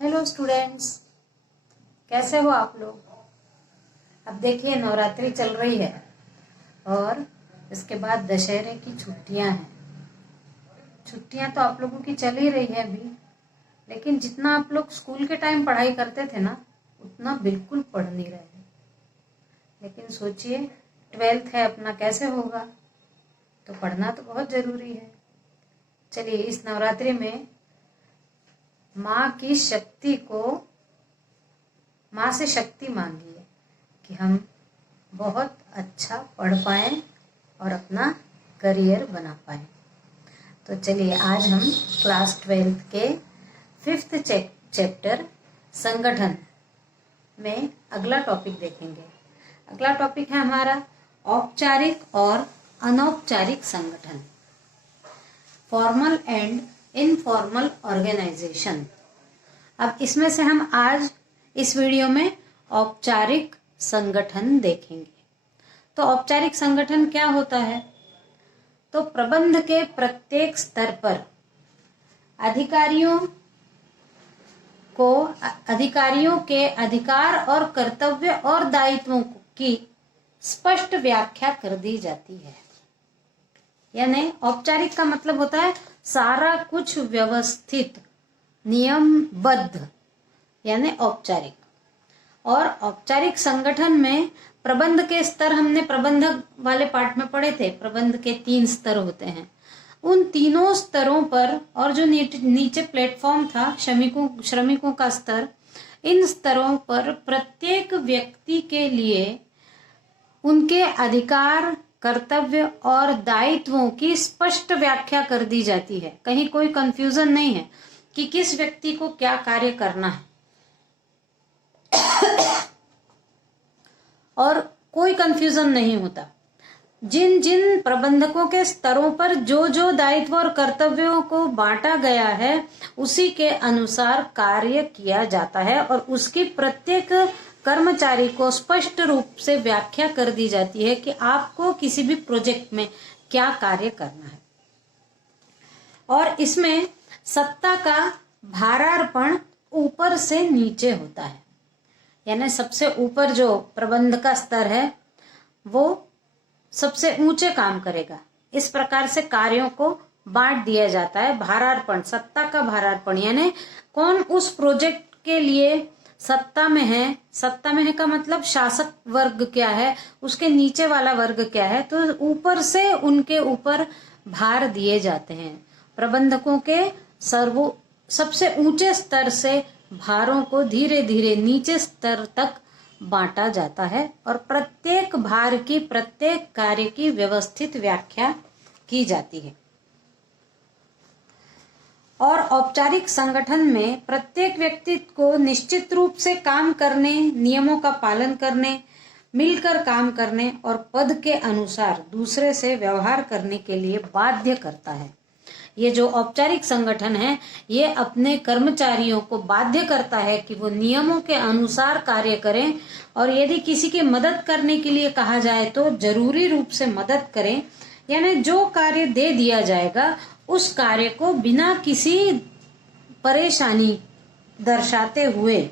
Hello students, कैसे हो आप लोग। अब देखिए नवरात्रि चल रही है और इसके बाद दशहरे की छुट्टियां हैं। छुट्टियां तो आप लोगों की चल ही रही है अभी, लेकिन जितना आप लोग स्कूल के टाइम पढ़ाई करते थे ना उतना बिल्कुल पढ़ नहीं रहे हैं। लेकिन सोचिए 12th है अपना, कैसे होगा। तो पढ़ना तो बहुत जरूरी है। चलिए इस नवरात्रि में माँ की शक्ति को, माँ से शक्ति मांगिए कि हम बहुत अच्छा पढ़ पाएं और अपना करियर बना पाएं। तो चलिए आज हम क्लास 12th के 5th चैप्टर संगठन में अगला टॉपिक देखेंगे। अगला टॉपिक है हमारा औपचारिक और अनौपचारिक संगठन, फॉर्मल एंड इनफॉर्मल ऑर्गेनाइजेशन। अब इसमें से हम आज इस वीडियो में औपचारिक संगठन देखेंगे। तो औपचारिक संगठन क्या होता है? तो प्रबंध के प्रत्येक स्तर पर अधिकारियों के अधिकार और कर्तव्य और दायित्वों की स्पष्ट व्याख्या कर दी जाती है। यानी औपचारिक का मतलब होता है सारा कुछ व्यवस्थित, नियमबद्ध, यानी औपचारिक। और औपचारिक संगठन में प्रबंध के स्तर हमने प्रबंधक वाले पार्ट में पढ़े थे। प्रबंध के 3 स्तर होते हैं। उन तीनों स्तरों पर और जो नीचे प्लेटफॉर्म था श्रमिकों का स्तर, इन स्तरों पर प्रत्येक व्यक्ति के लिए उनके अधिकार, कर्तव्य और दायित्वों की स्पष्ट व्याख्या कर दी जाती है। कहीं कोई कंफ्यूजन नहीं है कि किस व्यक्ति को क्या कार्य करना है। और कोई कंफ्यूजन नहीं होता। जिन जिन प्रबंधकों के स्तरों पर जो जो दायित्व और कर्तव्यों को बांटा गया है उसी के अनुसार कार्य किया जाता है और उसकी प्रत्येक कर्मचारी को स्पष्ट रूप से व्याख्या कर दी जाती है कि आपको किसी भी प्रोजेक्ट में क्या कार्य करना है। और इसमें सत्ता का भारार्पण ऊपर से नीचे होता है। यानी सबसे ऊपर जो प्रबंध का स्तर है वो सबसे ऊंचे काम करेगा। इस प्रकार से कार्यों को बांट दिया जाता है। भारार्पण, सत्ता का भारार्पण, यानी कौन उस प्रोजेक्ट के लिए सत्ता में है। सत्ता में है का मतलब शासक वर्ग क्या है, उसके नीचे वाला वर्ग क्या है। तो ऊपर से उनके ऊपर भार दिए जाते हैं। प्रबंधकों के सबसे ऊंचे स्तर से भारों को धीरे धीरे नीचे स्तर तक बांटा जाता है और प्रत्येक भार की, प्रत्येक कार्य की व्यवस्थित व्याख्या की जाती है। और औपचारिक संगठन में प्रत्येक व्यक्ति को निश्चित रूप से काम करने, नियमों का पालन करने, मिलकर काम करने और पद के अनुसार दूसरे से व्यवहार करने के लिए बाध्य करता है। ये जो औपचारिक संगठन है ये अपने कर्मचारियों को बाध्य करता है कि वो नियमों के अनुसार कार्य करें और यदि किसी की मदद करने के लिए कहा जाए तो जरूरी रूप से मदद करें। यानी जो कार्य दे दिया जाएगा उस कार्य को बिना किसी परेशानी दर्शाते हुए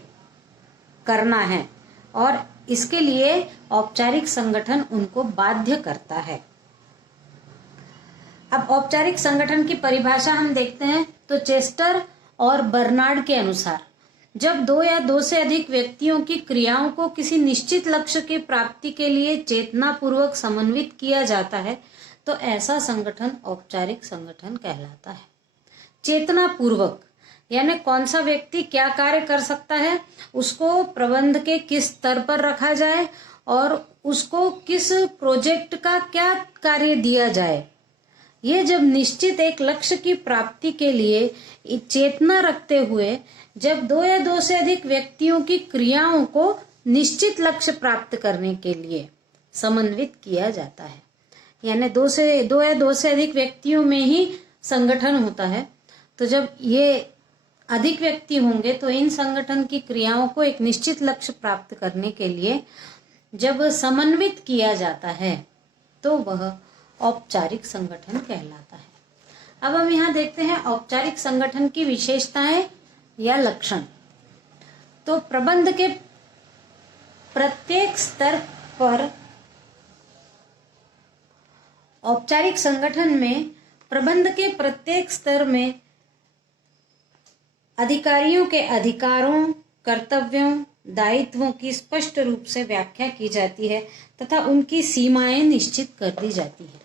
करना है और इसके लिए औपचारिक संगठन उनको बाध्य करता है। अब औपचारिक संगठन की परिभाषा हम देखते हैं तो चेस्टर और बर्नार्ड के अनुसार जब 2 या 2 से अधिक व्यक्तियों की क्रियाओं को किसी निश्चित लक्ष्य की प्राप्ति के लिए चेतनापूर्वक समन्वित किया जाता है तो ऐसा संगठन औपचारिक संगठन कहलाता है। चेतनापूर्वक यानी कौन सा व्यक्ति क्या कार्य कर सकता है, उसको प्रबंध के किस स्तर पर रखा जाए और उसको किस प्रोजेक्ट का क्या कार्य दिया जाए। ये जब निश्चित एक लक्ष्य की प्राप्ति के लिए चेतना रखते हुए जब 2 या 2 से अधिक व्यक्तियों की क्रियाओं को निश्चित लक्ष्य प्राप्त करने के लिए समन्वित किया जाता है। यानी 2 या 2 से अधिक व्यक्तियों में ही संगठन होता है। तो जब ये अधिक व्यक्ति होंगे तो इन संगठन की क्रियाओं को एक निश्चित लक्ष्य प्राप्त करने के लिए जब समन्वित किया जाता है तो वह औपचारिक संगठन कहलाता है। अब हम यहाँ देखते हैं औपचारिक संगठन की विशेषताएं या लक्षण। तो प्रबंध के प्रत्येक स्तर पर औपचारिक संगठन में प्रबंध के प्रत्येक स्तर में अधिकारियों के अधिकारों, कर्तव्यों, दायित्वों की स्पष्ट रूप से व्याख्या की जाती है तथा उनकी सीमाएं निश्चित कर दी जाती है।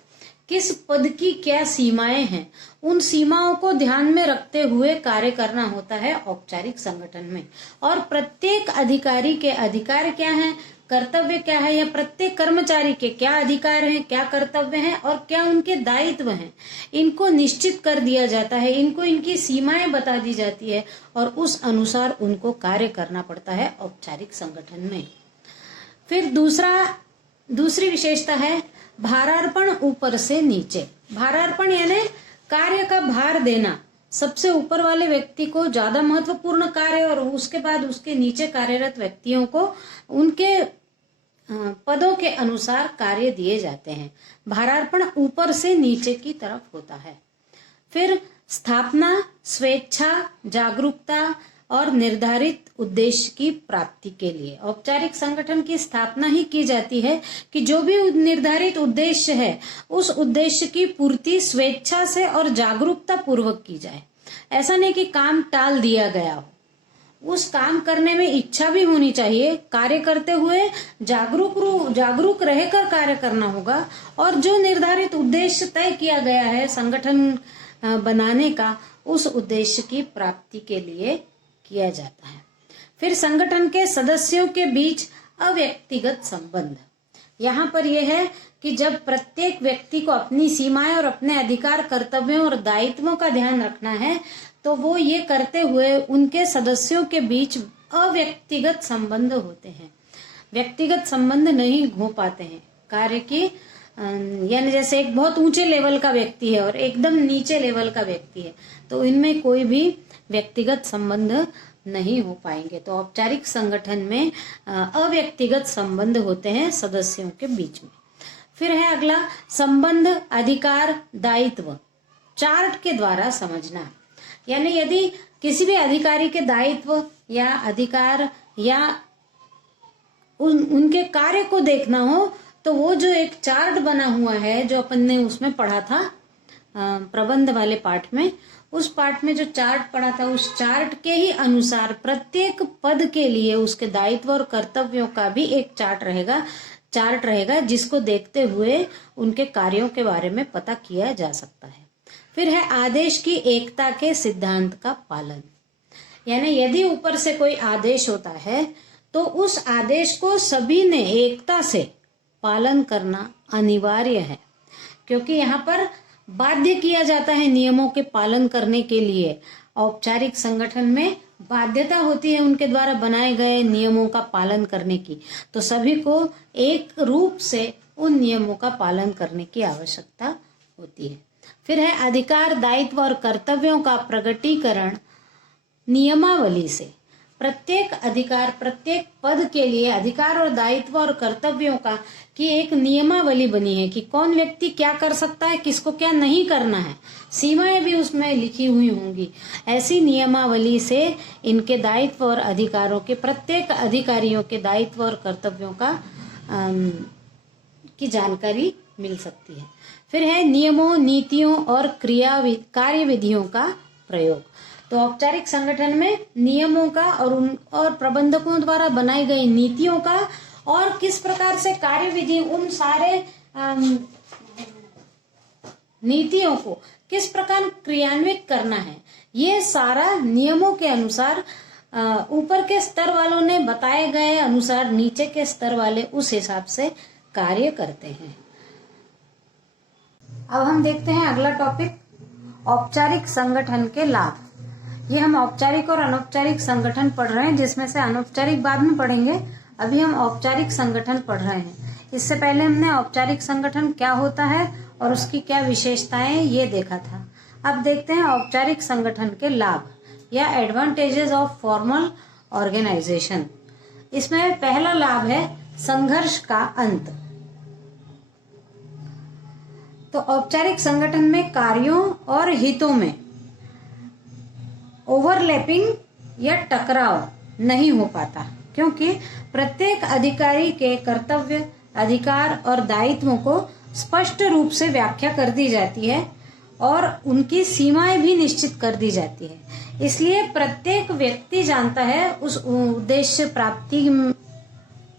किस पद की क्या सीमाएं हैं, उन सीमाओं को ध्यान में रखते हुए कार्य करना होता है औपचारिक संगठन में। और प्रत्येक अधिकारी के अधिकार क्या हैं, कर्तव्य क्या है, या प्रत्येक कर्मचारी के क्या अधिकार हैं, क्या कर्तव्य हैं और क्या उनके दायित्व हैं, इनको निश्चित कर दिया जाता है। इनको इनकी सीमाएं बता दी जाती है और उस अनुसार उनको कार्य करना पड़ता है औपचारिक संगठन में। फिर दूसरी विशेषता है भारार्पण ऊपर से नीचे। भारार्पण यानी कार्य का भार देना, सबसे ऊपर वाले व्यक्ति को ज्यादा महत्वपूर्ण कार्य और उसके बाद उसके नीचे कार्यरत व्यक्तियों को उनके पदों के अनुसार कार्य दिए जाते हैं। भारार्पण ऊपर से नीचे की तरफ होता है। फिर स्थापना, स्वेच्छा, जागरूकता और निर्धारित उद्देश्य की प्राप्ति के लिए औपचारिक संगठन की स्थापना ही की जाती है कि जो भी निर्धारित उद्देश्य है उस उद्देश्य की पूर्ति स्वेच्छा से और जागरूकता पूर्वक की जाए। ऐसा नहीं कि काम टाल दिया गया हो, उस काम करने में इच्छा भी होनी चाहिए। कार्य करते हुए जागरूक रहकर कार्य करना होगा और जो निर्धारित उद्देश्य तय किया गया है संगठन बनाने का, उस उद्देश्य की प्राप्ति के लिए किया जाता है। फिर संगठन के सदस्यों के बीच अव्यक्तिगत संबंध। यहाँ पर यह है कि जब प्रत्येक व्यक्ति को अपनी सीमाएं और अपने अधिकार, कर्तव्यों और दायित्वों का ध्यान रखना है तो वो ये करते हुए उनके सदस्यों के बीच अव्यक्तिगत संबंध होते हैं। व्यक्तिगत संबंध नहीं हो पाते हैं कार्य की, यानी जैसे एक बहुत ऊंचे लेवल का व्यक्ति है और एकदम नीचे लेवल का व्यक्ति है तो इनमें कोई भी व्यक्तिगत संबंध नहीं हो पाएंगे। तो औपचारिक संगठन में अव्यक्तिगत संबंध होते हैं सदस्यों के बीच में। फिर है अगला संबंध, अधिकार, दायित्व चार्ट के द्वारा समझना। यानी यदि किसी भी अधिकारी के दायित्व या अधिकार या उनके कार्य को देखना हो तो वो जो एक चार्ट बना हुआ है जो अपन ने उसमें पढ़ा था प्रबंध वाले पाठ में, उस पाठ में जो चार्ट पढ़ा था उस चार्ट के ही अनुसार प्रत्येक पद के लिए उसके दायित्व और कर्तव्यों का भी एक चार्ट रहेगा जिसको देखते हुए उनके कार्यों के बारे में पता किया जा सकता है। फिर है आदेश की एकता के सिद्धांत का पालन। यानी यदि ऊपर से कोई आदेश होता है तो उस आदेश को सभी ने एकता से पालन करना अनिवार्य है, क्योंकि यहाँ पर बाध्य किया जाता है नियमों के पालन करने के लिए। औपचारिक संगठन में बाध्यता होती है उनके द्वारा बनाए गए नियमों का पालन करने की, तो सभी को एक रूप से उन नियमों का पालन करने की आवश्यकता होती है। फिर है अधिकार, दायित्व और कर्तव्यों का प्रकटीकरण नियमावली से। प्रत्येक अधिकार, प्रत्येक पद के लिए अधिकार और दायित्व और कर्तव्यों का की एक नियमावली बनी है कि कौन व्यक्ति क्या कर सकता है, किसको क्या नहीं करना है, सीमाएं भी उसमें लिखी हुई होंगी। ऐसी नियमावली से इनके दायित्व और अधिकारों के, प्रत्येक अधिकारियों के दायित्व और कर्तव्यों का की जानकारी मिल सकती है। फिर है नियमों, नीतियों और कार्यविधियों का प्रयोग। तो औपचारिक संगठन में नियमों का और प्रबंधकों द्वारा बनाई गई नीतियों का और किस प्रकार से कार्यविधि, उन सारे नीतियों को किस प्रकार क्रियान्वित करना है, ये सारा नियमों के अनुसार ऊपर के स्तर वालों ने बताए गए अनुसार नीचे के स्तर वाले उस हिसाब से कार्य करते हैं। अब हम देखते हैं अगला टॉपिक, औपचारिक संगठन के लाभ। ये हम औपचारिक और अनौपचारिक संगठन पढ़ रहे हैं, जिसमें से अनौपचारिक बाद में पढ़ेंगे। अभी हम औपचारिक संगठन पढ़ रहे हैं। इससे पहले हमने औपचारिक संगठन क्या होता है और उसकी क्या विशेषताएं ये देखा था। अब देखते हैं औपचारिक संगठन के लाभ या एडवांटेजेस ऑफ फॉर्मल ऑर्गेनाइजेशन। इसमें पहला लाभ है संघर्ष का अंत। तो औपचारिक संगठन में कार्यों और हितों में ओवरलैपिंग या टकराव नहीं हो पाता, क्योंकि प्रत्येक अधिकारी के कर्तव्य, अधिकार और दायित्वों को स्पष्ट रूप से व्याख्या कर दी जाती है और उनकी सीमाएं भी निश्चित कर दी जाती है। इसलिए प्रत्येक व्यक्ति जानता है उस उद्देश्य प्राप्ति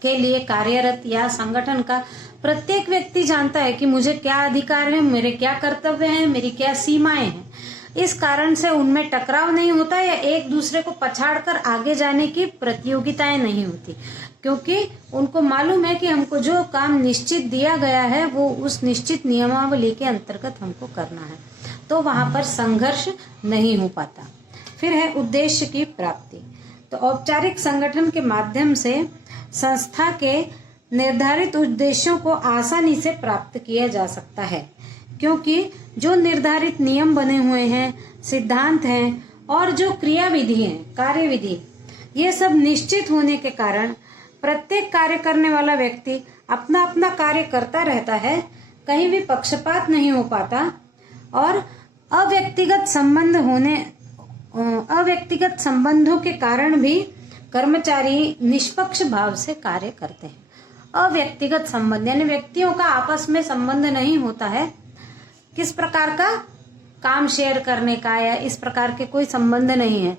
के लिए कार्यरत या संगठन का प्रत्येक व्यक्ति जानता है कि मुझे क्या अधिकार है, मेरे क्या कर्तव्य हैं, मेरी क्या सीमाएं हैं। इस कारण से उनमें टकराव नहीं होता या एक दूसरे को पछाड़कर आगे जाने की प्रतियोगिताएं नहीं होती, क्योंकि उनको मालूम है कि हमको जो काम निश्चित दिया गया है वो उस निश्चित नियमावली के अंतर्गत हमको करना है, तो वहां पर संघर्ष नहीं हो पाता। फिर है उद्देश्य की प्राप्ति। तो औपचारिक संगठन के माध्यम से संस्था के निर्धारित उद्देश्यों को आसानी से प्राप्त किया जा सकता है, क्योंकि जो निर्धारित नियम बने हुए हैं, सिद्धांत हैं और जो क्रियाविधि हैं, कार्यविधि, ये सब निश्चित होने के कारण प्रत्येक कार्य करने वाला व्यक्ति अपना अपना कार्य करता रहता है, कहीं भी पक्षपात नहीं हो पाता और अव्यक्तिगत संबंधों के कारण भी कर्मचारी निष्पक्ष भाव से कार्य करते हैं। अव्यक्तिगत संबंध यानी व्यक्तियों का आपस में संबंध नहीं होता है, किस प्रकार का काम शेयर करने का या इस प्रकार के कोई संबंध नहीं है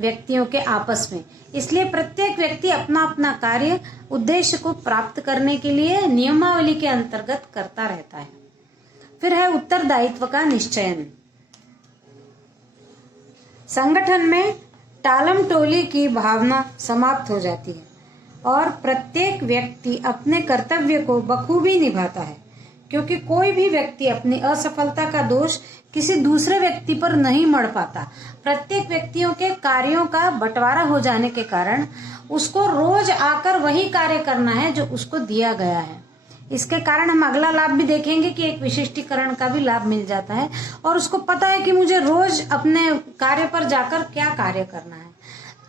व्यक्तियों के आपस में। इसलिए प्रत्येक व्यक्ति अपना अपना कार्य उद्देश्य को प्राप्त करने के लिए नियमावली के अंतर्गत करता रहता है। फिर है उत्तरदायित्व का निश्चयन। संगठन में टालम टोली की भावना समाप्त हो जाती है और प्रत्येक व्यक्ति अपने कर्तव्य को बखूबी निभाता है, क्योंकि कोई भी व्यक्ति अपनी असफलता का दोष किसी दूसरे व्यक्ति पर नहीं मढ़ पाता। प्रत्येक व्यक्तियों के कार्यों का बंटवारा हो जाने के कारण उसको रोज आकर वही कार्य करना है जो उसको दिया गया है। इसके कारण हम अगला लाभ भी देखेंगे कि एक विशिष्टीकरण का भी लाभ मिल जाता है और उसको पता है कि मुझे रोज अपने कार्य पर जाकर क्या कार्य करना है।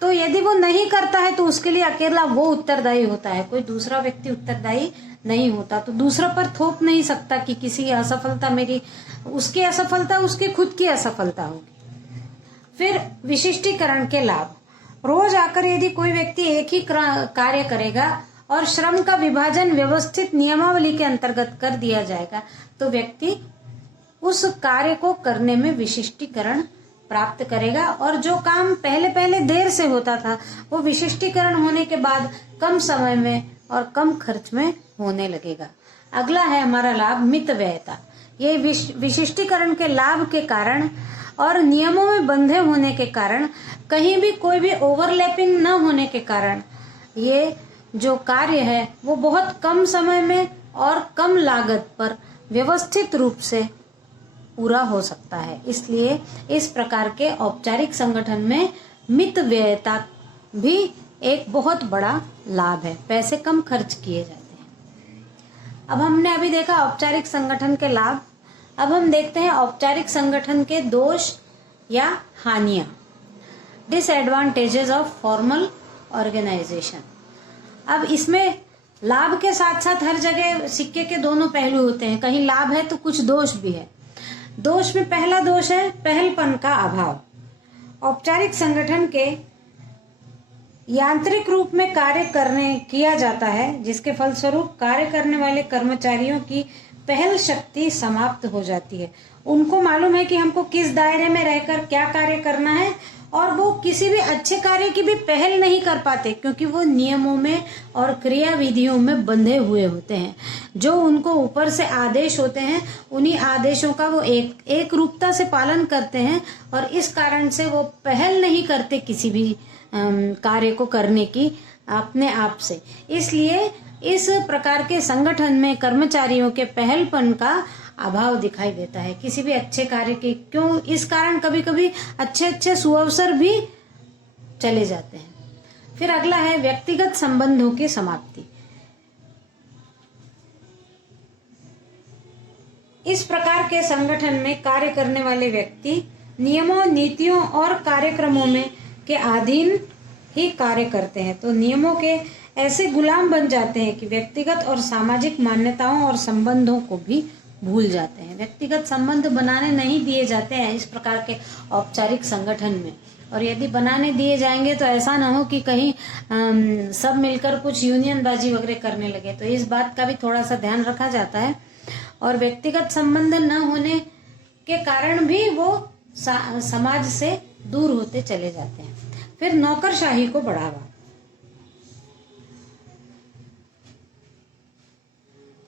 तो यदि वो नहीं करता है तो उसके लिए अकेला वो उत्तरदायी होता है, कोई दूसरा व्यक्ति उत्तरदायी नहीं होता। तो दूसरा पर थोप नहीं सकता कि किसी असफलता मेरी, उसकी असफलता उसकी खुद की असफलता होगी। फिर विशिष्टीकरण के लाभ। रोज आकर यदि कोई व्यक्ति एक ही कार्य करेगा और श्रम का विभाजन व्यवस्थित नियमावली के अंतर्गत कर दिया जाएगा तो व्यक्ति उस कार्य को करने में विशिष्टीकरण प्राप्त करेगा और जो काम पहले पहले देर से होता था वो विशिष्टीकरण होने के बाद कम समय में और कम खर्च में होने लगेगा। अगला है हमारा लाभ मितव्ययता। ये विशिष्टीकरण के लाभ के कारण और नियमों में बंधे होने के कारण, कहीं भी कोई भी ओवरलैपिंग न होने के कारण ये जो कार्य है वो बहुत कम समय में और कम लागत पर व्यवस्थित रूप से पूरा हो सकता है। इसलिए इस प्रकार के औपचारिक संगठन में मितव्ययता भी एक बहुत बड़ा लाभ है, पैसे कम खर्च किए जाते हैं। अब हमने अभी देखा औपचारिक संगठन के लाभ, अब हम देखते हैं औपचारिक संगठन के दोष या हानियां। Disadvantages of formal organisation. अब इसमें लाभ के साथ साथ हर जगह सिक्के के दोनों पहलू होते हैं, कहीं लाभ है तो कुछ दोष भी है। दोष में पहला दोष है पहलपन का अभाव। औपचारिक संगठन के यांत्रिक रूप में कार्य किया जाता है, जिसके फलस्वरूप कार्य करने वाले कर्मचारियों की पहल शक्ति समाप्त हो जाती है। उनको मालूम है कि हमको किस दायरे में रहकर क्या कार्य करना है और वो किसी भी अच्छे कार्य की भी पहल नहीं कर पाते, क्योंकि वो नियमों में और क्रिया विधियों में बंधे हुए होते हैं। जो उनको ऊपर से आदेश होते हैं उन्हीं आदेशों का वो एक रूपता से पालन करते हैं और इस कारण से वो पहल नहीं करते किसी भी कार्य को करने की अपने आप से। इसलिए इस प्रकार के संगठन में कर्मचारियों के पहलपन का अभाव दिखाई देता है किसी भी अच्छे कार्य के। क्यों? इस कारण कभी कभी अच्छे सुअवसर भी चले जाते हैं। फिर अगला है व्यक्तिगत संबंधों की समाप्ति। इस प्रकार के संगठन में कार्य करने वाले व्यक्ति नियमों, नीतियों और कार्यक्रमों में के अधीन ही कार्य करते हैं, तो नियमों के ऐसे गुलाम बन जाते हैं कि व्यक्तिगत और सामाजिक मान्यताओं और संबंधों को भी भूल जाते हैं। व्यक्तिगत संबंध बनाने नहीं दिए जाते हैं इस प्रकार के औपचारिक संगठन में। और यदि बनाने दिए जाएंगे तो ऐसा ना हो कि कहीं सब मिलकर कुछ यूनियनबाजी वगैरह करने लगे। तो इस बात का भी थोड़ा सा ध्यान रखा जाता है। और व्यक्तिगत संबंध न होने के कारण भी वो समाज से दूर होते चले जाते हैं। फिर नौकरशाही को बढ़ावा।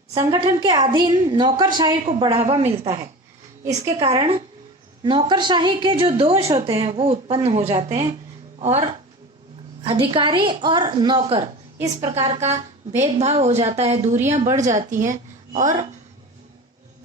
संगठन के अधीन नौकरशाही को बढ़ावा मिलता है। इसके कारण नौकरशाही के जो दोष होते हैं वो उत्पन्न हो जाते हैं और अधिकारी और नौकर इस प्रकार का भेदभाव हो जाता है, दूरियां बढ़ जाती हैं और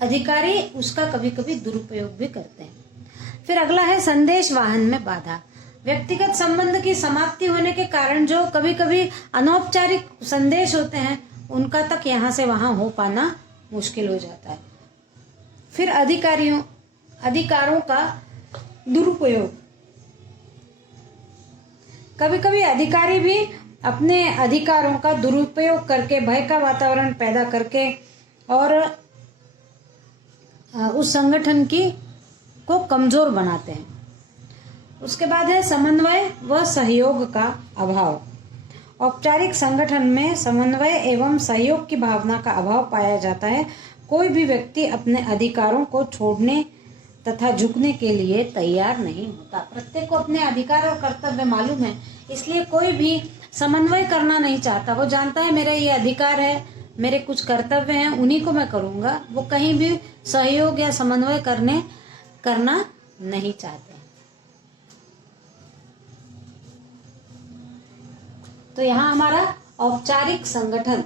अधिकारी उसका कभी कभी दुरुपयोग भी करते हैं। फिर अगला है संदेश वाहन में बाधा। व्यक्तिगत संबंध की समाप्ति होने के कारण जो कभी कभी अनौपचारिक संदेश होते हैं उनका तक यहाँ से वहां हो पाना मुश्किल हो जाता है। फिर अधिकारों का दुरुपयोग। कभी कभी अधिकारी भी अपने अधिकारों का दुरुपयोग करके भय का वातावरण पैदा करके और उस संगठन को कमजोर बनाते हैं। उसके बाद है समन्वय व सहयोग का अभाव। औपचारिक संगठन में समन्वय एवं सहयोग की भावना का अभाव पाया जाता है। कोई भी व्यक्ति अपने अधिकारों को छोड़ने तथा झुकने के लिए तैयार नहीं होता। प्रत्येक को अपने अधिकार और कर्तव्य मालूम है, इसलिए कोई भी समन्वय करना नहीं चाहता। वो जानता है मेरा ये अधिकार है, मेरे कुछ कर्तव्य हैं, उन्हीं को मैं करूंगा। वो कहीं भी सहयोग या समन्वय करना नहीं चाहते। तो यहाँ हमारा औपचारिक संगठन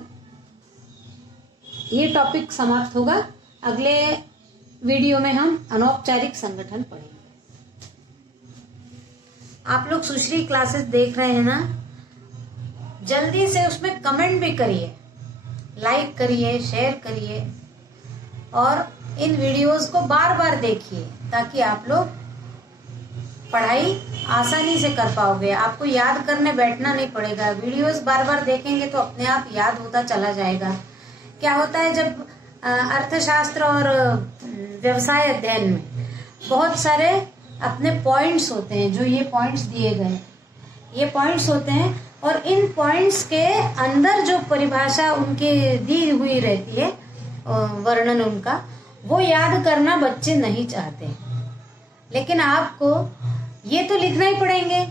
ये टॉपिक समाप्त होगा। अगले वीडियो में हम अनौपचारिक संगठन पढ़ेंगे। आप लोग सुश्री क्लासेस देख रहे हैं ना, जल्दी से उसमें कमेंट भी करिए, लाइक करिए, शेयर करिए और इन वीडियोस को बार बार देखिए ताकि आप लोग पढ़ाई आसानी से कर पाओगे। आपको याद करने बैठना नहीं पड़ेगा। वीडियोस बार बार देखेंगे तो अपने आप याद होता चला जाएगा। क्या होता है जब अर्थशास्त्र और व्यवसाय अध्ययन में बहुत सारे अपने पॉइंट्स होते हैं, जो ये पॉइंट्स दिए गए ये पॉइंट्स होते हैं और इन पॉइंट्स के अंदर जो परिभाषा उनकी दी हुई रहती है, वर्णन उनका, वो याद करना बच्चे नहीं चाहते। लेकिन आपको ये तो लिखना ही पड़ेंगे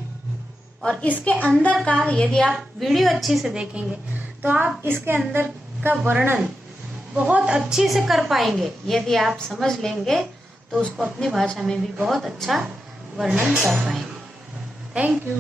और इसके अंदर का यदि आप वीडियो अच्छी से देखेंगे तो आप इसके अंदर का वर्णन बहुत अच्छी से कर पाएंगे। यदि आप समझ लेंगे तो उसको अपनी भाषा में भी बहुत अच्छा वर्णन कर पाएंगे। Thank you.